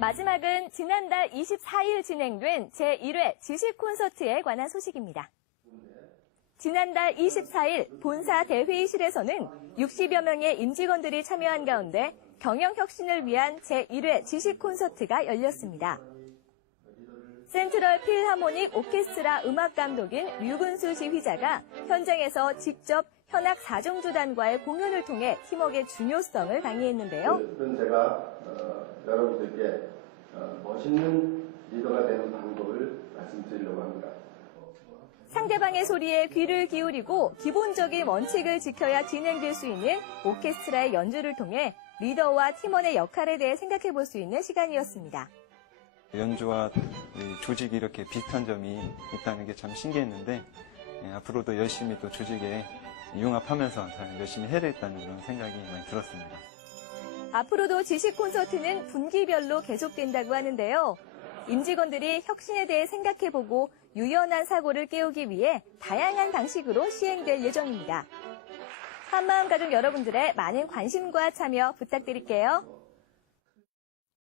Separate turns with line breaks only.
마지막은 지난달 24일 진행된 제1회 지식 콘서트에 관한 소식입니다. 지난달 24일 본사 대회의실에서는 60여 명의 임직원들이 참여한 가운데 경영혁신을 위한 제1회 지식 콘서트가 열렸습니다. 센트럴 필하모닉 오케스트라 음악 감독인 류근수 지휘자가 현장에서 직접 현악 사중주단과의 공연을 통해 팀워크의 중요성을 강의했는데요.
그런 제가 어, 여러분들께 어, 멋있는 리더가 되는 방법을 말씀드리려고 합니다.
상대방의 소리에 귀를 기울이고 기본적인 원칙을 지켜야 진행될 수 있는 오케스트라의 연주를 통해 리더와 팀원의 역할에 대해 생각해 볼 수 있는 시간이었습니다.
연주와 이 조직이 이렇게 비슷한 점이 있다는 게 참 신기했는데 예, 앞으로도 열심히 또 조직에 융합하면서 잘 열심히 해야 되겠다는 그런 생각이 많이 들었습니다.
앞으로도 지식 콘서트는 분기별로 계속된다고 하는데요. 임직원들이 혁신에 대해 생각해보고 유연한 사고를 깨우기 위해 다양한 방식으로 시행될 예정입니다. 한마음 가족 여러분들의 많은 관심과 참여 부탁드릴게요.